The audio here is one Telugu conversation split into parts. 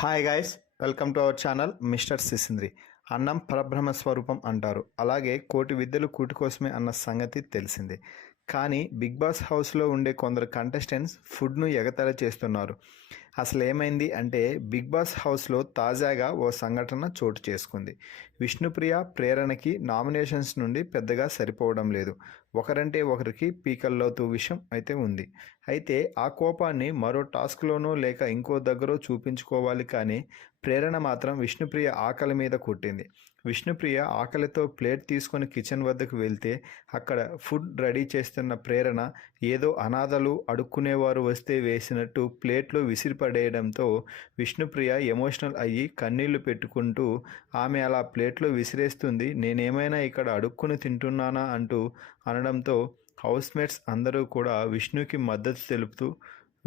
Hi guys, welcome to our channel mister Sisindri. అన్నం పరబ్రహ్మ స్వరూపం అంటారు. అలాగే కోటి విద్యలు కూటి కోసమే అన్న సంగతి తెలిసిందే. కానీ బిగ్ బాస్ హౌస్లో ఉండే కొందరు కంటెస్టెంట్స్ ఫుడ్ను ఎగతాళి చేస్తున్నారు. అసలు ఏమైంది అంటే, బిగ్ బాస్ హౌస్లో తాజాగా ఓ సంఘటన చోటు చేసుకుంది. విష్ణుప్రియ ప్రేరణకి నామినేషన్స్ నుండి పెద్దగా సరిపోవడం లేదు. ఒకరంటే ఒకరికి పీకల్లోతు విషయం అయితే ఉంది. అయితే ఆ కోపాన్ని మరో టాస్క్లోనో లేక ఇంకో దగ్గరో చూపించుకోవాలి, కానీ ప్రేరణ మాత్రం విష్ణుప్రియ ఆకలి మీద కొట్టింది. విష్ణుప్రియ ఆకలితో ప్లేట్ తీసుకొని కిచెన్ వద్దకు వెళ్తే అక్కడ ఫుడ్ రెడీ చేస్తున్న ప్రేరణ ఏదో అనాథలు అడుక్కునేవారు వస్తే వేసినట్టు ప్లేట్లో విసిరిపడేయడంతో విష్ణుప్రియ ఎమోషనల్ అయ్యి కన్నీళ్లు పెట్టుకుంటూ ఆమె అలా ప్లేట్లో విసిరేస్తుంది, నేనేమైనా ఇక్కడ అడుక్కుని తింటున్నానా అంటూ అనడంతో హౌస్మేట్స్ అందరూ కూడా విష్ణుకి మద్దతు తెలుపుతూ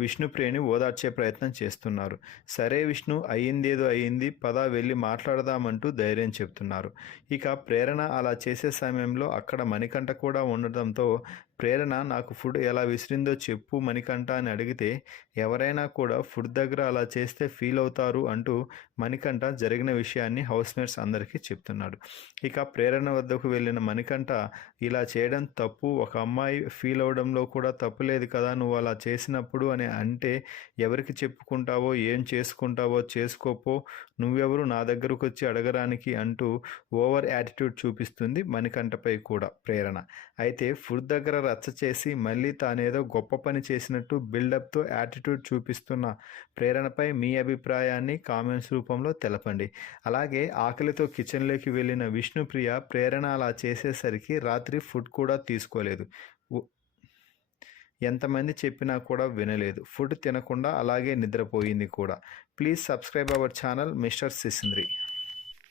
విష్ణుప్రియని ఓదార్చే ప్రయత్నం చేస్తున్నారు. సరే విష్ణు, అయ్యిందేదో అయ్యింది, పద వెళ్ళి మాట్లాడదామంటూ ధైర్యం చెప్తున్నారు. ఇక ప్రేరణ అలా చేసే సమయంలో అక్కడ మణికంఠ కూడా ఉండడంతో ప్రేరణ నాకు ఫుడ్ ఎలా విసిరిందో చెప్పు మణికంఠ అని అడిగితే, ఎవరైనా కూడా ఫుడ్ దగ్గర అలా చేస్తే ఫీల్ అవుతారు అంటూ మణికంఠ జరిగిన విషయాన్ని హౌస్మేట్స్ అందరికీ చెప్తున్నాడు. ఇక ప్రేరణ వద్దకు వెళ్ళిన మణికంఠ, ఇలా చేయడం తప్పు, ఒక అమ్మాయి ఫీల్ అవడంలో కూడా తప్పు లేదు కదా, నువ్వు అలా చేసినప్పుడు అని అంటే ఎవరికి చెప్పుకుంటావో ఏం చేసుకుంటావో చేసుకోపో, నువ్వెవరు నా దగ్గరకు వచ్చి అడగడానికి అంటూ ఓవర్ యాటిట్యూడ్ చూపిస్తుంది మణికంఠపై కూడా ప్రేరణ. అయితే ఫుడ్ దగ్గర రచ్చ చేసి మళ్ళీ తానేదో గొప్ప పని చేసినట్టు బిల్డప్తో యాటిట్యూడ్ చూపిస్తున్న ప్రేరణపై మీ అభిప్రాయాన్ని కామెంట్స్ రూపంలో తెలపండి. అలాగే ఆకలితో కిచెన్లోకి వెళ్ళిన విష్ణుప్రియ ప్రేరణ అలా చేసేసరికి రాత్రి ఫుడ్ కూడా తీసుకోలేదు. ఎంతమంది చెప్పినా కూడా వినలేదు. ఫుడ్ తినకుండా అలాగే నిద్రపోయింది కూడా. Please subscribe our channel mister సిసింద్రి.